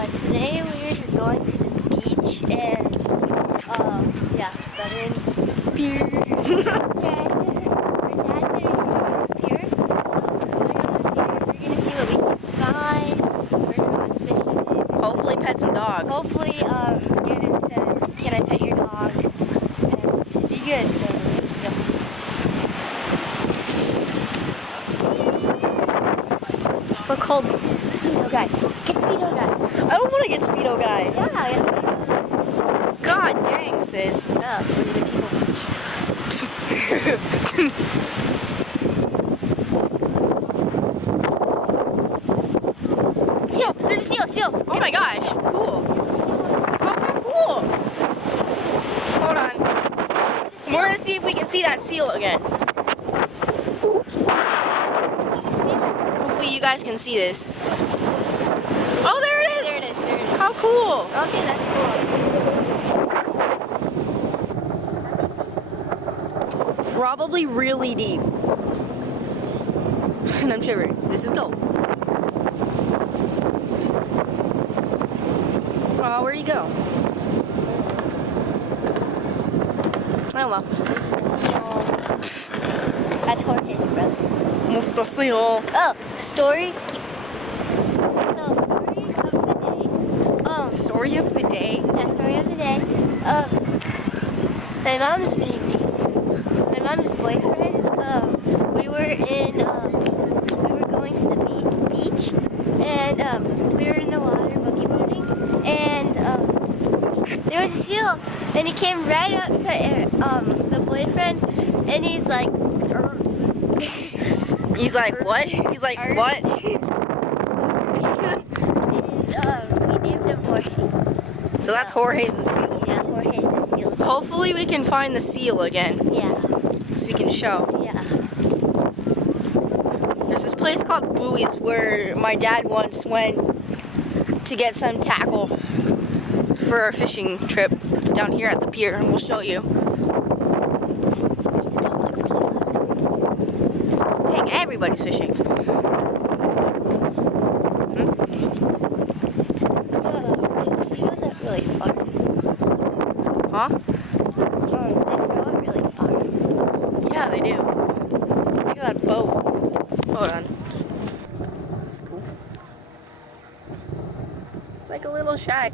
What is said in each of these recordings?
Today we're going to the beach and, yeah, Veterans Pier. We're gonna see what we can find. We're gonna watch fishing. Hopefully pet some dogs. Hopefully, get into Can I Pet Your Dogs? And it should be good, so, It's so cold. Speedo guy. Get Speedo guy. I don't want to get Speedo Guy. Yeah. God dang, sis. Yeah, seal! There's a seal! Oh my gosh, cool. Oh, cool. Hold on. We're gonna see if we can see that seal again. Hopefully you guys can see this. Oh, there it is. There it is. How cool. Okay, that's cool. Probably really deep. And I'm shivering. This is gold. Oh, where'd he go? I don't know. That's Jorge's brother. Mr. Seal. Oh, story. So, story of the day. Story of the day? Yeah, story of the day. My mom's being named. My mom's boyfriend. We were going to the beach, and we were in the water boogie boarding, and there was a seal, and he came right up to the boyfriend, and he's like, He's like, what? He's like, what? and we named him Jorge. So that's Jorge's the seal. Yeah, Jorge's the seal. Hopefully we can find the seal again, Yeah, so we can show. yeah. There's this place called Buoys where my dad once went to get some tackle for our fishing trip down here at the pier, and we'll show you. Dang, everybody's fishing. Feels that really far. Huh? They throw it really far. Yeah, they do. Look at that boat. Hold on. That's cool. It's like a little shack.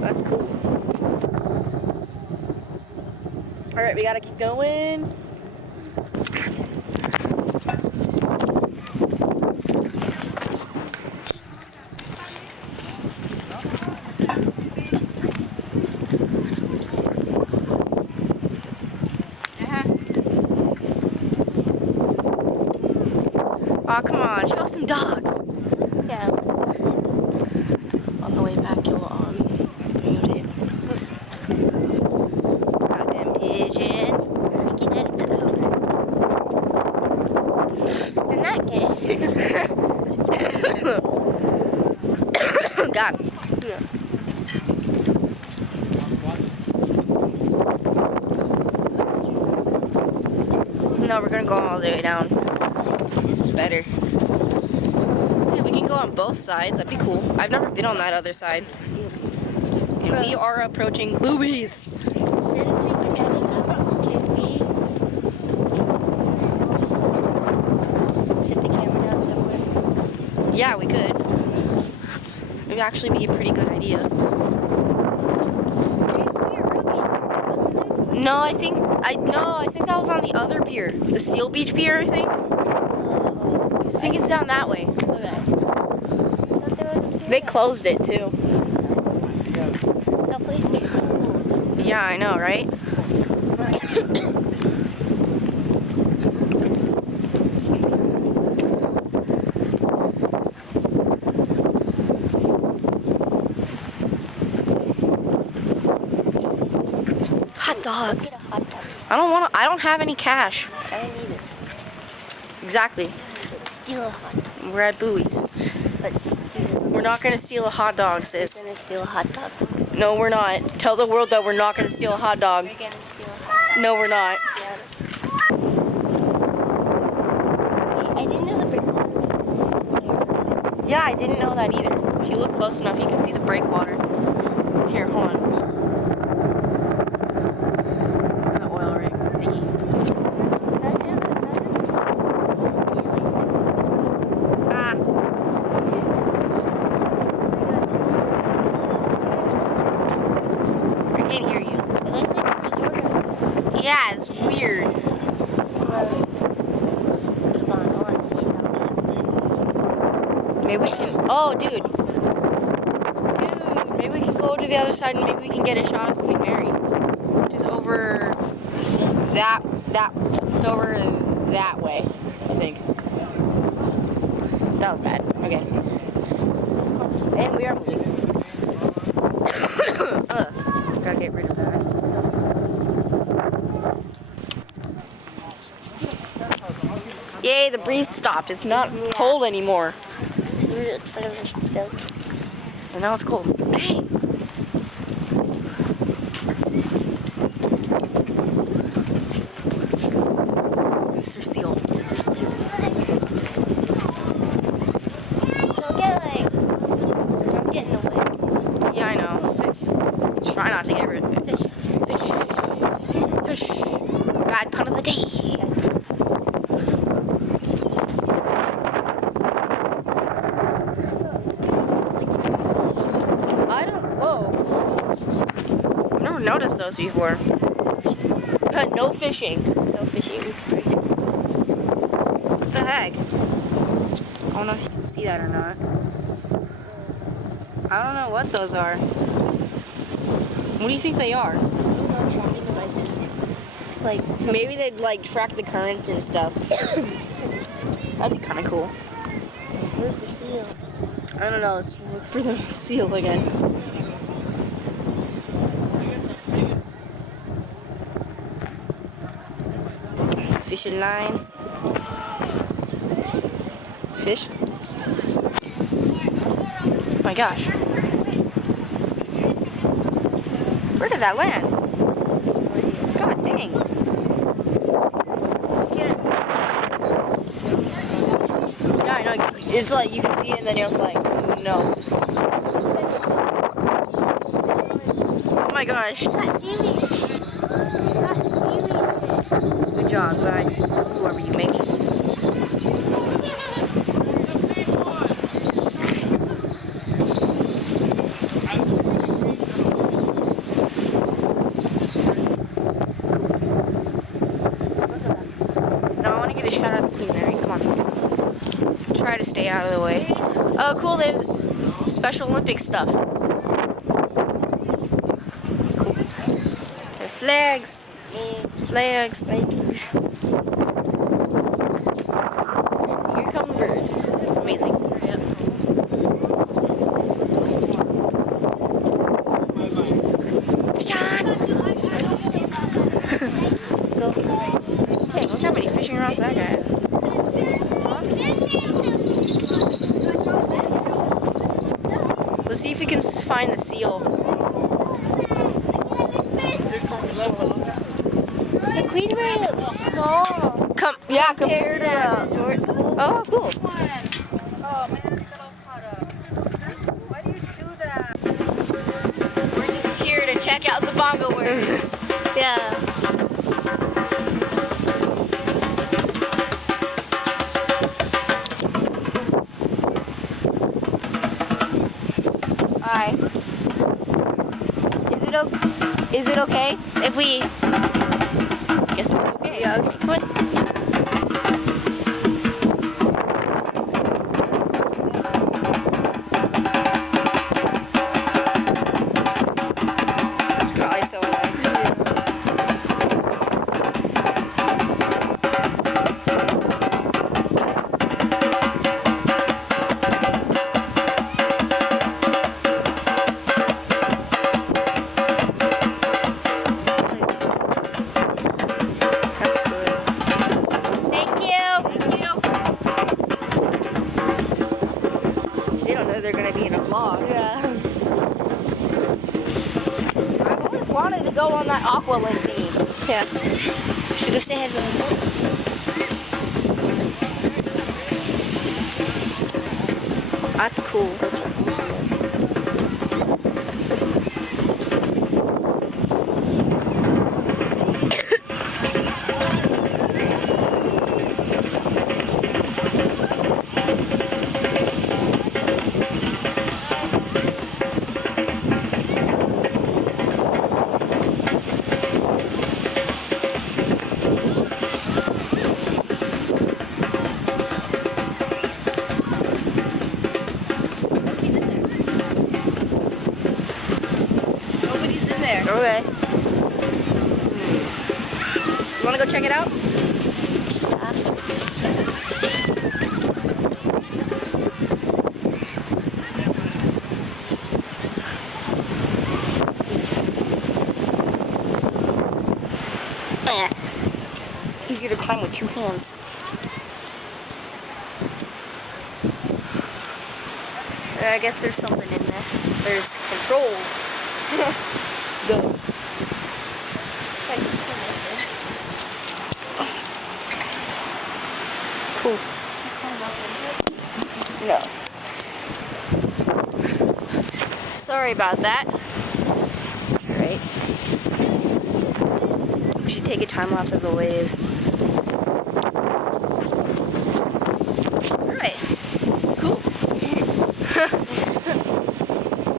That's cool. Alright, we gotta keep going. Oh, come on, show us some dogs. Yeah. On the way back, you'll videotape. Goddamn pigeons. We can edit that out. In that case. God. No, we're gonna go all the way down. It's better. Yeah, we can go on both sides. That'd be cool. I've never been on that other side. And we are approaching boobies. Since we can edit out, can we sit the camera down somewhere? Yeah, we could. It would actually be a pretty good idea. There used to be a Ruby's, wasn't there? No, I think that was on the other pier. The Seal Beach pier, I think. I think it's down that way. Okay. Thought there was a They closed it too. That place is so cool. Yeah, I know, right? Hot dogs. Get a hot dog. I don't have any cash. I don't need it. Exactly. Steal a hot dog. We're at Buoys. Let's steal. We're not gonna steal a hot dog, sis. We're gonna steal a hot dog. No, we're not. Tell the world that we're not gonna steal a hot dog. We're gonna steal a hot dog. No, we're not. Yeah. Wait, I didn't know the Yeah, I didn't know that either. If you look close enough, you can see the breakwater. Here, hold on. The oil rig thingy. Ah. I can't hear you. It looks like a resort or something. Yeah, it's weird. Come on, I want to see it. Maybe we can. Oh, dude. Maybe we can go to the other side and maybe we can get a shot of Queen Mary, which is over that. It's over that way, I think. That was bad. Okay. And we are moving. Gotta get rid of that. Yay, the breeze stopped. It's not cold anymore. Because we're in front of a still. And now it's cold. Dang. Mr. Seal. Mr. Seal. Don't get in the way. Yeah, I know. Try not to get rid of it. Fish. Fish. Bad pun of the day. I've never noticed those before. No fishing. No fishing. What the heck? I don't know if you can see that or not. I don't know what those are. What do you think they are? Tracking devices. Like, Maybe they'd like track the current and stuff. That'd be kind of cool. where's the seal? I don't know. Let's look for the seal again. Fishing lines. Fish. Oh my gosh. Where did that land? God dang. Yeah, I know. It's like you can see it and then you're just like, no. Oh my gosh. Got seaweed. Good job, guy. Whoever you make. Now I want to get a shot at the Queen Mary. Come on. Try to stay out of the way. Oh, cool. There's Special Olympics stuff. It's cool. There are flags. Flags. Here come the birds. Amazing. Yep. John! Go. Dang, look how many fishing rods that guy has. Let's see if we can find the seal. The Queen Mary looks small. Compared to the resort. Oh, cool. Oh man, I got all caught up. Why do you do that? We're just here to check out the bongo works. Yeah. Hi. Is it okay if we? Guess it's okay. Yeah, okay. Come on. It's probably so annoying. That's good. Thank you. They don't know they're gonna be in a vlog. Yeah. I've always wanted to go on that aqua link thingy. Yeah. Should we go say hi to the boat? That's cool. Nobody's in there. Okay. You want to go check it out? It's easier to climb with 2 hands. I guess there's something in there. There's controls. Go. Cool. No. Sorry about that. Alright. We should take a time lapse of the waves.